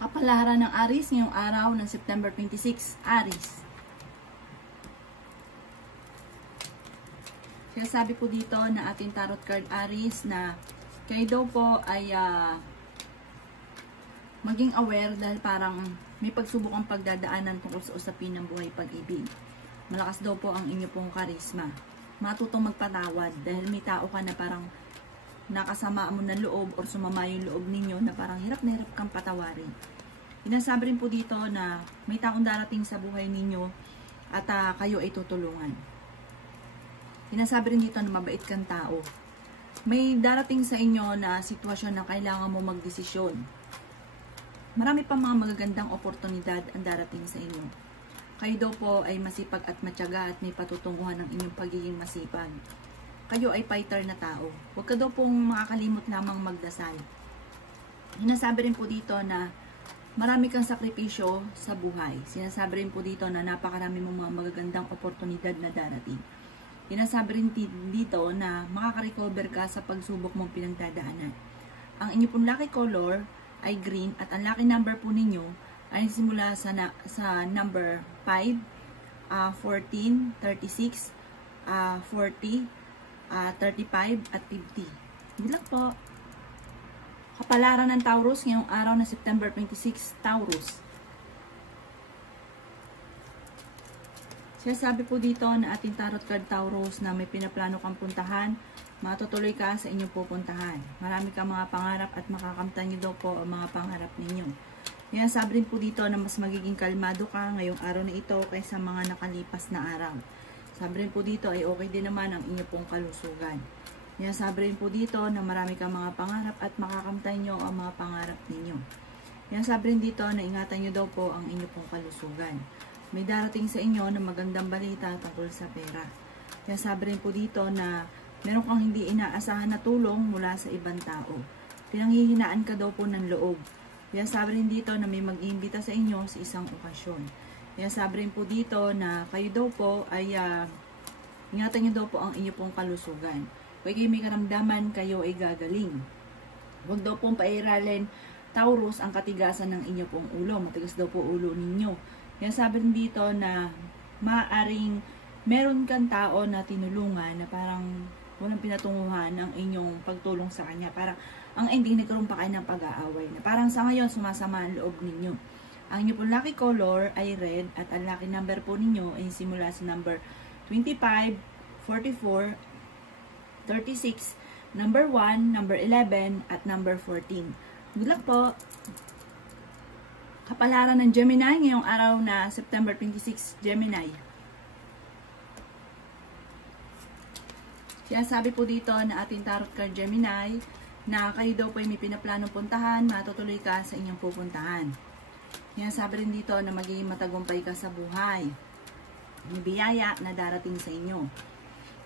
Kapalaran ng Aries ngayong araw ng September 26, Aries. Kaya sabi po dito na ating tarot card Aries na kayo daw po ay maging aware dahil parang may pagsubok ang pagdadaanan tungkol sa usapin ng buhay pag-ibig. Malakas daw po ang inyo pong karisma. Matutong magpatawad dahil may tao ka na parang nakasama mo na loob or sumama yung loob ninyo na parang hirap na hirap kang patawarin. Inasabi rin po dito na may taong darating sa buhay ninyo at kayo ay tutulungan. Inasabi rin dito na mabait kang tao. May darating sa inyo na sitwasyon na kailangan mo magdesisyon. Marami pa mga magagandang oportunidad ang darating sa inyo. Kayo daw po ay masipag at matyaga at may patutunguhan ng inyong pagiging masipag. Kayo ay fighter na tao. Huwag ka daw pong makakalimot lamang magdasal. Sinasabi rin po dito na marami kang sakripisyo sa buhay. Sinasabi rin po dito na napakarami mong mga magagandang oportunidad na darating. Sinasabi rin dito na makaka-recover ka sa pagsubok mong pinagdadaanan. Ang inyo pong lucky color ay green at ang lucky number po ninyo ay simula sa number 5, 14, 36, 40, 35 at 50. Good luck po. Kapalaran ng Taurus ngayong araw na September 26, Taurus. Sinasabi po dito na ating tarot card Taurus na may pinaplano kang puntahan, matutuloy ka sa inyong pupuntahan. Marami kang mga pangarap at makakamtan niyo daw po ang mga pangarap ninyo. Sinasabi rin po dito na mas magiging kalmado ka ngayong araw na ito kaysa mga nakalipas na araw. Sabi rin po dito ay okay din naman ang inyo pong kalusugan. Sabi rin po dito na marami kang mga pangarap at makakamtan nyo ang mga pangarap ninyo. Sabi rin dito na ingatan nyo daw po ang inyo pong kalusugan. May darating sa inyo na magandang balita tungkol sa pera. Sabi rin po dito na meron kang hindi inaasahan na tulong mula sa ibang tao. Pinanghihinaan ka daw po ng loob. Sabi rin dito na may mag-iimbita sa inyo sa isang okasyon. Sabi rin po dito na kayo daw po ay ingatan nyo daw po ang inyo pong kalusugan. Kung kayo may karamdaman, kayo ay gagaling. Huwag daw pong pairalin, Taurus, ang katigasan ng inyo pong ulo. Matigas daw po ulo ninyo. Sabi rin dito na maaaring meron kang tao na tinulungan na parang walang pinatunguhan ng inyong pagtulong sa kanya. Parang ang ending nagkaroon pa kayo ng pag-aaway. Na parang sa ngayon, sumasama ang loob ninyo. Ang inyo pong lucky color ay red at ang lucky number po ninyo ay simula sa number 25, 44, 36, number 1, number 11, at number 14. Good luck po! Kapalaran ng Gemini ngayong araw na September 26, Gemini. Sabi po dito na ating tarot card Gemini na kayo daw po ay may pinaplanong puntahan, matutuloy ka sa inyong pupuntahan. Sabi rin dito na magiging matagumpay ka sa buhay. May biyaya na darating sa inyo.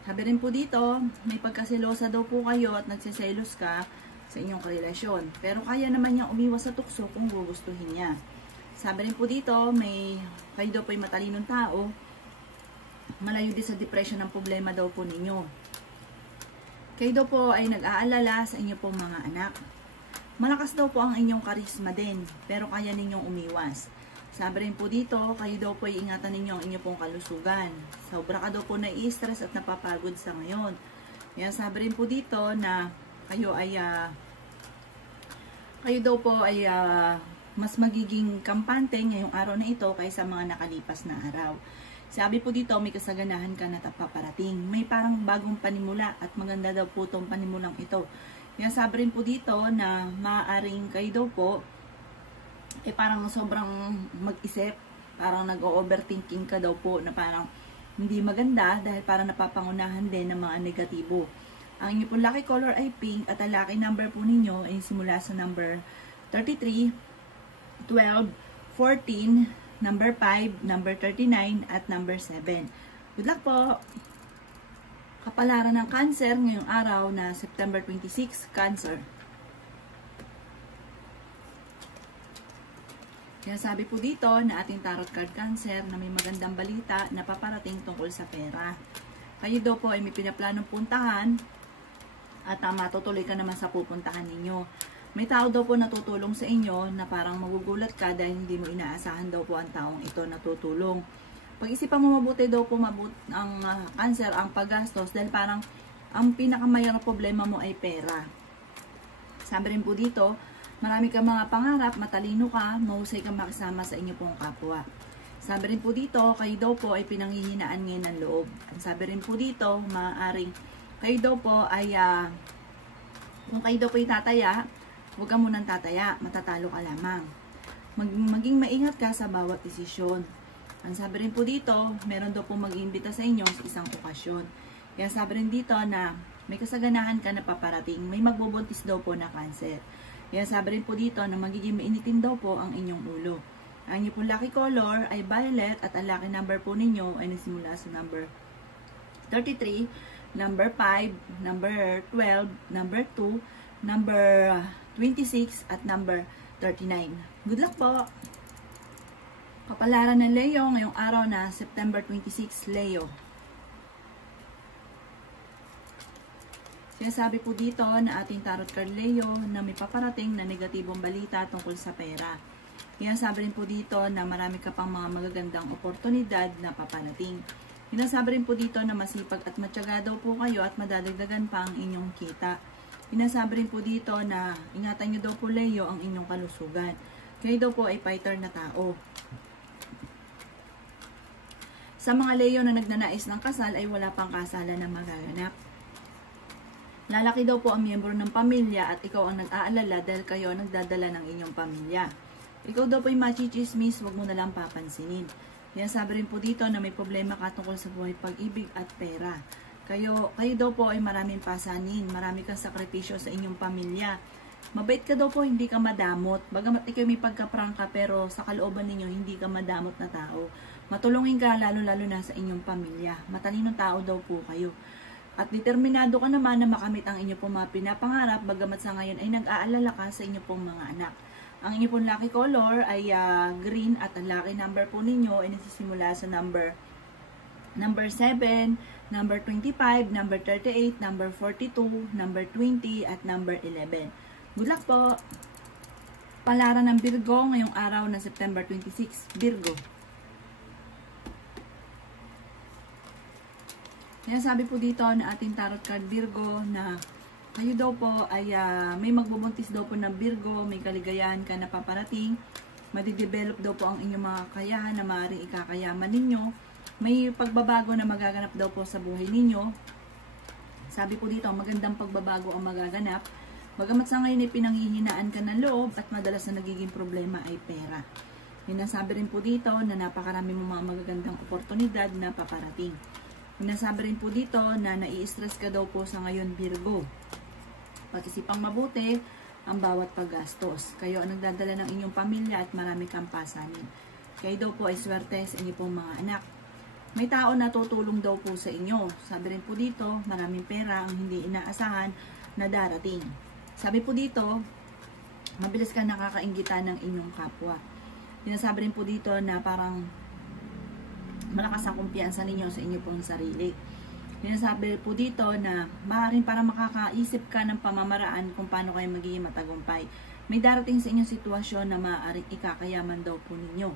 Sabi rin po dito, may pagkaselosa daw po kayo at nagsiselos ka sa inyong karelasyon. Pero kaya naman niyang umiwas sa tukso kung gugustuhin niya. Sabi rin po dito, kayo daw po ay matalinong tao, malayo din sa depression ng problema daw po ninyo. Kayo daw po ay nag-aalala sa inyo pong mga anak. Malakas daw po ang inyong karisma din, pero kaya ninyong umiwas. Sabi rin po dito, kayo daw po ay ingatan ninyo ang inyong pong kalusugan. Sobra ka daw po na-i-stress at napapagod sa ngayon. Sabi rin po dito na kayo daw po ay mas magiging kampante ngayong araw na ito kaysa mga nakalipas na araw. Sabi po dito, may kasaganahan ka na paparating. May parang bagong panimula at maganda daw po itong panimulang ito. Sabi rin po dito na maaaring kayo daw po parang sobrang mag-isip, parang nag-overthinking ka daw po na parang hindi maganda dahil parang napapangunahan din ng mga negatibo. Ang inyo pong lucky color ay pink at ang lucky number po ninyo ay simula sa number 33, 12, 14, number 5, number 39, at number 7. Good luck po! Kapalaran ng Cancer ngayong araw na September 26, Cancer. Sabi po dito na ating tarot card Cancer na may magandang balita na paparating tungkol sa pera. Kayo daw po ay may pinaplanong puntahan at matutuloy ka naman sa pupuntahan ninyo. May tao daw po natutulong sa inyo na parang magugulat ka dahil hindi mo inaasahan daw po ang taong ito natutulong. Pag-isipan mo mabuti daw po ang cancer, ang paggastos, dahil parang ang pinakamayang problema mo ay pera. Sabi rin po dito, marami kang mga pangarap, matalino ka, mahusay kang makisama sa inyo pong kapwa. Sabi rin po dito, kayo daw po ay pinanghihinaan ngayon ng loob. Sabi rin po dito, maaaring kayo daw po ay, kung kayo daw po ay tataya, huwag ka munang tataya, matatalo ka lamang. Maging maingat ka sa bawat desisyon. Ang sabi rin po dito, meron daw po mag-iimbita sa inyo sa isang okasyon. Kaya sabi rin dito na may kasaganahan ka na paparating, may magbubuntis daw po na cancer. Kaya sabi rin po dito na magiging mainitin daw po ang inyong ulo. Ang inyong pong lucky color ay violet at ang lucky number po ninyo ay nagsimula sa number 33, number 5, number 12, number 2, number 26 at number 39. Good luck po! Kapalaran ng Leo ngayong araw na September 26, Leo. Sinasabi po dito na ating tarot card Leo na may paparating na negatibong balita tungkol sa pera. Sinasabi rin po dito na marami ka pang mga magagandang oportunidad na paparating. Sinasabi rin po dito na masipag at matyaga daw po kayo at madadagdagan pa ang inyong kita. Sinasabi rin po dito na ingatan nyo daw po Leo ang inyong kalusugan. Kayo daw po ay fighter na tao. Sa mga Leo na nagnanais ng kasal ay wala pang kasalan na magaganap. Lalaki daw po ang miyembro ng pamilya at ikaw ang nag-aalala dahil kayo ang nagdadala ng inyong pamilya. Ikaw daw po ay machichismis, huwag mo na lang papansinin. Sinasabi rin po dito na may problema ka tungkol sa buhay pag-ibig at pera. Kayo daw po ay maraming pasanin, marami kang sakripisyo sa inyong pamilya. Mabait ka daw po, hindi ka madamot. Bagamat ikaw may pagkaprangka pero sa kalooban ninyo hindi ka madamot na tao. Matulungin ka lalo-lalo na sa inyong pamilya. Matalinong tao daw po kayo. At determinado ka naman na makamit ang inyong pong mga pinapangarap bagamat sa ngayon ay nag-aalala ka sa inyong pong mga anak. Ang inyong pong lucky color ay green at ang lucky number po ninyo ay nagsisimula sa number 7, number 25, number 38, number 42, number 20, at number 11. Good luck po! Palaran ng Virgo ngayong araw na September 26, Virgo. Kaya sabi po dito na ating tarot card Virgo na kayo daw po ay may magbubuntis daw po ng Virgo, may kaligayahan ka na paparating, madidevelop daw po ang inyong mga kakayahan na maaaring ikakayaman ninyo. May pagbabago na magaganap daw po sa buhay ninyo. Sabi po dito, magandang pagbabago ang magaganap. Bagamat sa ngayon ay pinanghihinaan ka ng loob at madalas na nagiging problema ay pera. Sinasabi rin po dito na napakaraming mga magagandang oportunidad na paparating. Sinasabi rin po dito na nai-stress ka daw po sa ngayon Virgo. Pag-isipang mabuti ang bawat paggastos. Kayo ang nagdadala ng inyong pamilya at marami kang pasanin. Kayo daw po ay swerte sa inyong pong mga anak. May tao na tutulong daw po sa inyo. Sabi rin po dito, maraming pera ang hindi inaasahan na darating. Sabi po dito, mabilis ka nakakainggitan ng inyong kapwa. Sinasabi rin po dito na parang malakas ang kumpiyansa ninyo sa inyong pong sarili. Sinasabi po dito na maaaring para makakaisip ka ng pamamaraan kung paano kayo magiging matagumpay. May darating sa inyong sitwasyon na maaaring ikakayaman daw po ninyo.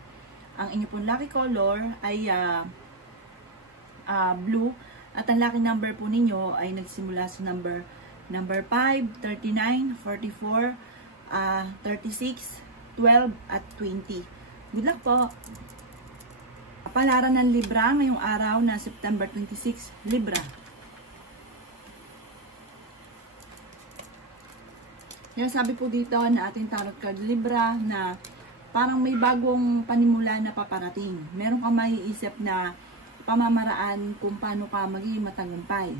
Ang inyong pong lucky color ay blue at ang lucky number po ninyo ay nagsimula sa number 5, 39, 44, 36, 12 at 20. Good luck po! Palaran ng Libra ngayong araw na September 26, Libra. Kaya sabi po dito na ating tarot card Libra na parang may bagong panimula na paparating. Meron kang maiisip na pamamaraan kung paano ka magiging matagumpay.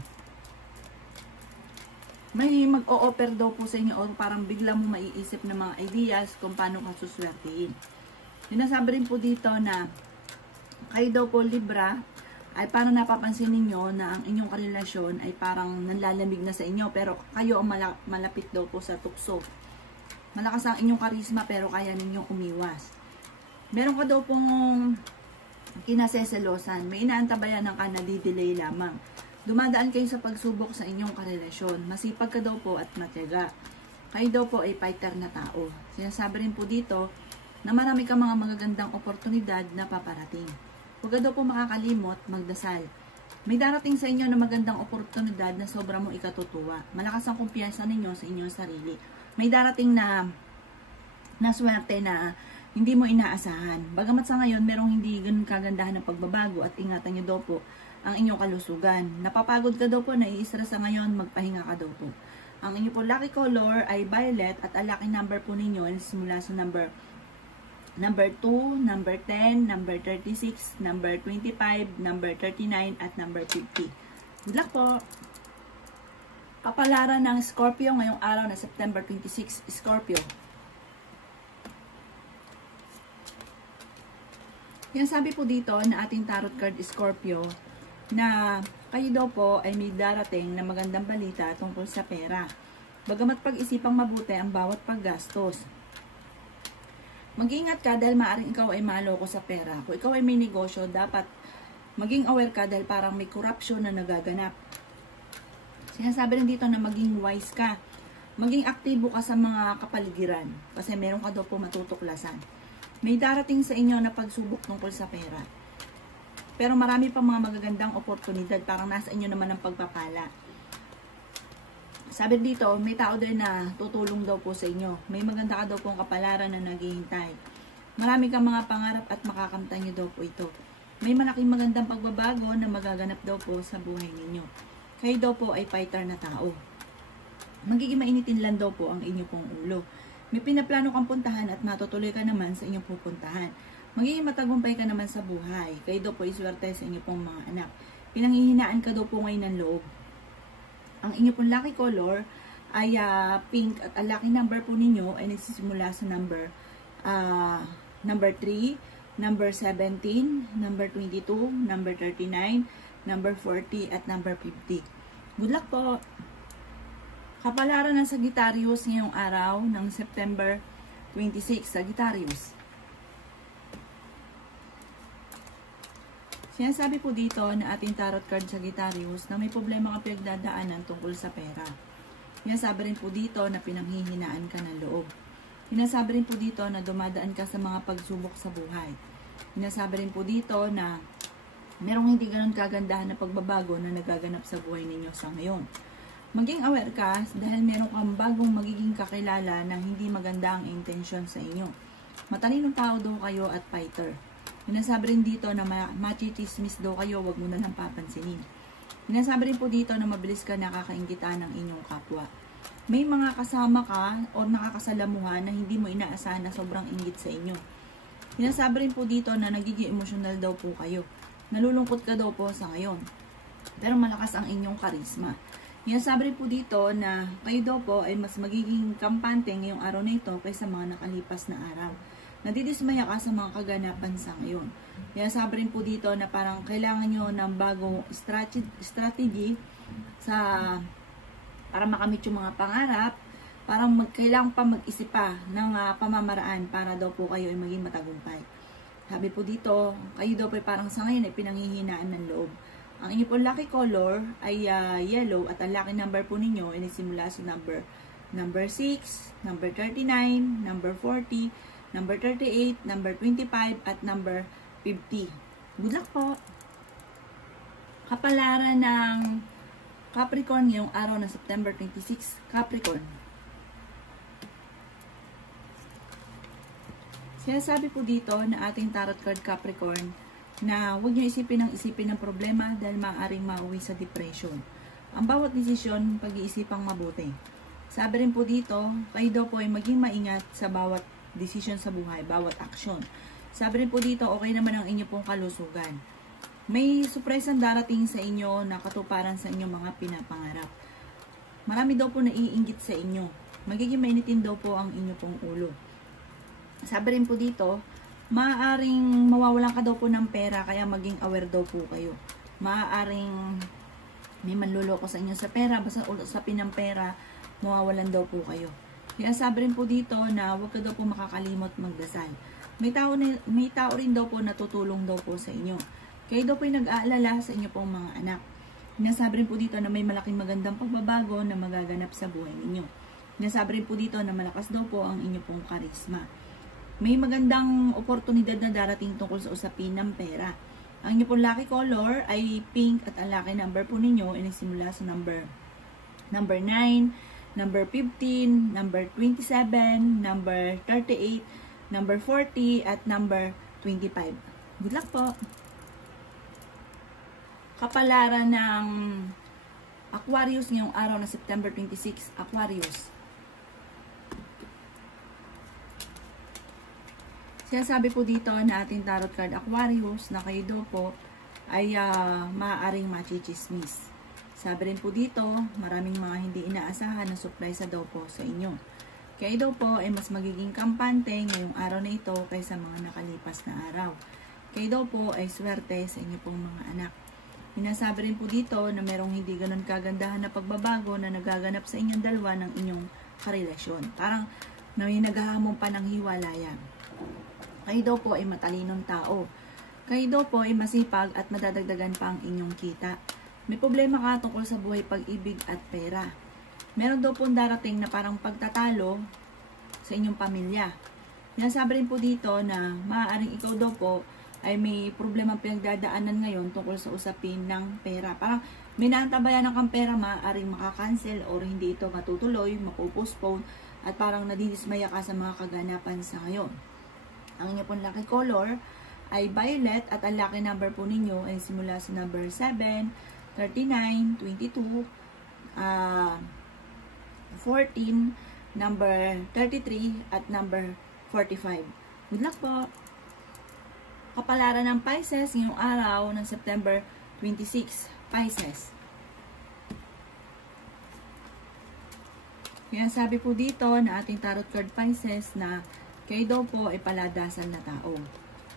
May mag-o-offer daw po sa inyo o parang bigla mo maiisip na mga ideas kung paano ka suswertein. Sinasabi rin po dito na kayo daw po Libra ay parang napapansin ninyo na ang inyong karelasyon ay parang nanlalamig na sa inyo pero kayo ang malapit daw po sa tukso. Malakas ang inyong karisma pero kaya ninyong umiwas. Meron ka daw pong kinaseselosan. May inaantabayan ng ka na di-delay lamang. Dumadaan kayo sa pagsubok sa inyong karelasyon. Masipag ka daw po at matyaga. Kayo daw po ay fighter na tao. Sinasabi rin po dito na marami kang mga magagandang oportunidad na paparating. Huwag ka daw po makakalimot, magdasal. May darating sa inyo na magandang oportunidad na sobra mong ikatutuwa. Malakas ang kumpiyansa ninyo sa inyong sarili. May darating na swerte na hindi mo inaasahan. Bagamat sa ngayon, merong hindi ganun kagandahan ng pagbabago at ingatan nyo daw po ang inyong kalusugan. Napapagod ka daw po, nai-stress sa ngayon, magpahinga ka daw po. Ang inyong po lucky color ay violet at ang lucky number po ninyo ay simula sa number 2, number 10, number 36, number 25, number 39, at number 50. Good luck po! Kapalaran ng Scorpio ngayong araw na September 26, Scorpio. Yan sabi po dito na ating tarot card Scorpio na kayo daw po ay may darating na magandang balita tungkol sa pera. Bagamat pag-isipang mabuti ang bawat paggastos. Mag-ingat ka dahil maaaring ikaw ay maloko sa pera. Kung ikaw ay may negosyo, dapat maging aware ka dahil parang may corruption na nagaganap. Sinasabi rin dito na maging wise ka. Maging aktibo ka sa mga kapaligiran kasi meron ka daw po matutuklasan. May darating sa inyo na pagsubok tungkol sa pera. Pero marami pa mga magagandang oportunidad, parang nasa inyo naman ang pagpapala. Sabi dito, may tao din na tutulong daw po sa inyo. May maganda ka daw pong kapalaran na naghihintay. Marami kang mga pangarap at makakamtan nyo daw po ito. May malaking magandang pagbabago na magaganap daw po sa buhay ninyo. Kayo daw po ay fighter na tao. Magiging mainitin lang daw po ang inyo pong ulo. May pinaplano kang puntahan at matutuloy ka naman sa inyong pupuntahan. Magiging matagumpay ka naman sa buhay. Kayo daw po iswerte sa inyo pong mga anak. Pinanghihinaan ka daw po ngayon ng loob. Ang inyo pong lucky color ay pink at ang lucky number po ninyo ay nagsisimula sa number 3, number 17, number 22, number 39, number 40 at number 50. Good luck po! Kapalaran ng Sagittarius ngayong araw ng September 26, Sagittarius. Sinasabi po dito na ating tarot card Sagittarius na may problema ka pinagdadaanan tungkol sa pera. Sinasabi rin po dito na pinanghihinaan ka ng loob. Sinasabi rin po dito na dumadaan ka sa mga pagsubok sa buhay. Sinasabi rin po dito na merong hindi ganun kagandahan na pagbabago na nagaganap sa buhay ninyo sa ngayon. Maging aware ka dahil meron kang bagong magiging kakilala na hindi maganda ang intention sa inyo. Matalinong tao daw kayo at fighter. Sinasabi rin dito na machitismis daw kayo, wag mo na lang papansinin. Sinasabi rin po dito na mabilis ka nakakainggitan ng inyong kapwa. May mga kasama ka o nakakasalamuhan na hindi mo inaasahan na sobrang inggit sa inyo. Sinasabi rin po dito na nagiging emosyonal daw po kayo. Nalulungkot ka daw po sa ngayon. Pero malakas ang inyong karisma. Sinasabi rin po dito na kayo daw po ay mas magiging kampante ngayong araw na ito kaysa mga nakalipas na araw. Nadidismaya ka sa mga kaganapan sa ngayon. Kaya sabi rin po dito na parang kailangan nyo ng bagong strategy para makamit yung mga pangarap. Parang kailangan pa mag-isip pa ng pamamaraan para daw po kayo ay maging matagumpay. Sabi po dito, kayo daw po ay parang sa ngayon ay pinanghihinaan ng loob. Ang inyo po lucky color ay yellow at ang lucky number po ninyo ay nagsimula sa number 6, number 39, number 40, number 38, number 25, at number 50. Good luck po! Kapalaran ng Capricorn ngayong araw na September 26, Capricorn. Sinasabi po dito na ating tarot card Capricorn na huwag niyo isipin ng problema dahil maaaring mauwi sa depression. Ang bawat desisyon, pag-iisipang mabuti. Sabi rin po dito, kayo daw po ay maging maingat sa bawat decision sa buhay, bawat aksyon. Sabi rin po dito, okay naman ang inyo pong kalusugan. May surprise ang darating sa inyo na katuparan sa inyong mga pinapangarap. Marami daw po naiinggit sa inyo. Magiging mainitin daw po ang inyo pong ulo. Sabi rin po dito, maaaring mawawalan ka daw po ng pera kaya maging aware daw po kayo. Maaaring may manluloko sa inyo sa pera, basta usapin ng pera, mawawalan daw po kayo. Kaya sabi rin po dito na huwag ka daw po makakalimot magdasal. May tao rin daw po na tutulong daw po sa inyo. Kayo daw po ay nag-aalala sa inyo pong mga anak. Sinasabi rin po dito na may malaking magandang pagbabago na magaganap sa buhay ninyo. Sinasabi rin po dito na malakas daw po ang inyo pong karisma. May magandang oportunidad na darating tungkol sa usapin ng pera. Ang inyo pong lucky color ay pink at ang lucky number po ninyo ay nagsimula sa number 9, number 15, number 27, number 38, number 40, at number 25. Good luck po! Kapalaran ng Aquarius ngayong araw na September 26, Aquarius. Sinasabi po dito na ating tarot card Aquarius na kayo daw po ay maaaring machichismis. Sabi rin po dito, maraming mga hindi inaasahan na surprise daw po sa inyo. Kayo daw po ay mas magiging kampante ngayong araw na ito kaysa mga nakalipas na araw. Kayo daw po ay swerte sa inyo pong mga anak. Sinasabi rin po dito na merong hindi ganun kagandahan na pagbabago na nagaganap sa inyong dalawa ng inyong karelasyon. Parang may naghahamon pa ng hiwalayan. Kayo daw po ay matalinong tao. Kayo daw po ay masipag at madadagdagan pa ang inyong kita. May problema ka tungkol sa buhay, pag-ibig at pera. Meron daw po darating na parang pagtatalo sa inyong pamilya. Sinasabi rin po dito na maaaring ikaw daw po ay may problema pinagdadaanan ngayon tungkol sa usapin ng pera. Parang may naantabayan kang pera, maaaring makakancel or hindi ito matutuloy, mapopostpone, at parang nadidismaya ka sa mga kaganapan sa ngayon. Ang inyo pong lucky color ay violet at ang lucky number po ninyo ay simula sa number 7, 39, 22, 14, number 33, at number 45. Good luck po! Kapalaran ng Pisces ngayong araw ng September 26, Pisces. Kaya sabi po dito na ating tarot card Pisces na kayo daw po ay paladasal na tao.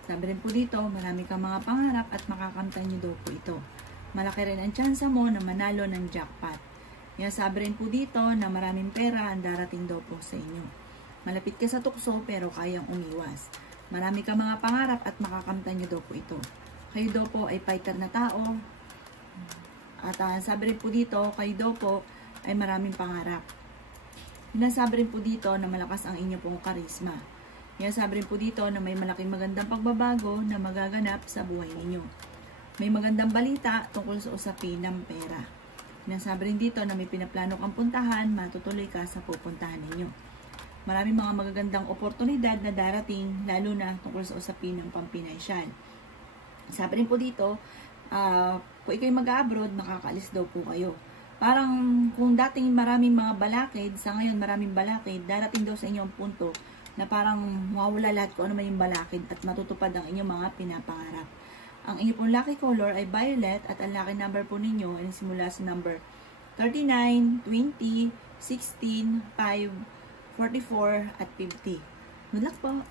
Sabi rin po dito, marami kang mga pangarap at makakamtan nyo daw po ito. Malaki rin ang tsansa mo na manalo ng jackpot. Kaya sabi rin po dito na maraming pera ang darating daw po sa inyo. Malapit ka sa tukso pero kayang umiwas. Marami kang mga pangarap at makakamtan nyo daw po ito. Kayo daw po ay fighter na tao. At sabi rin po dito, kayo daw po ay maraming pangarap. Sinasabi rin po dito na malakas ang inyo pong karisma. Sinasabi rin po dito na may malaking magandang pagbabago na magaganap sa buhay ninyo. May magandang balita tungkol sa usapin ng pera. Sinasabi rin dito na may pinaplano kang puntahan, matutuloy ka sa pupuntahan ninyo. Maraming mga magagandang oportunidad na darating, lalo na tungkol sa usapin ng pampinansyal. Sabi rin po dito, kung ikaw mag-abroad, makakaalis daw po kayo. Parang kung dating maraming mga balakid, sa ngayon maraming balakid, darating daw sa inyo ang punto na parang mawawala lahat kung ano man yung balakid at matutupad ang inyong mga pinapangarap. Ang inyong pong lucky color ay violet at ang lucky number po ninyo ay simula sa number 39, 20, 16, 5, 44, at 50. Good luck po!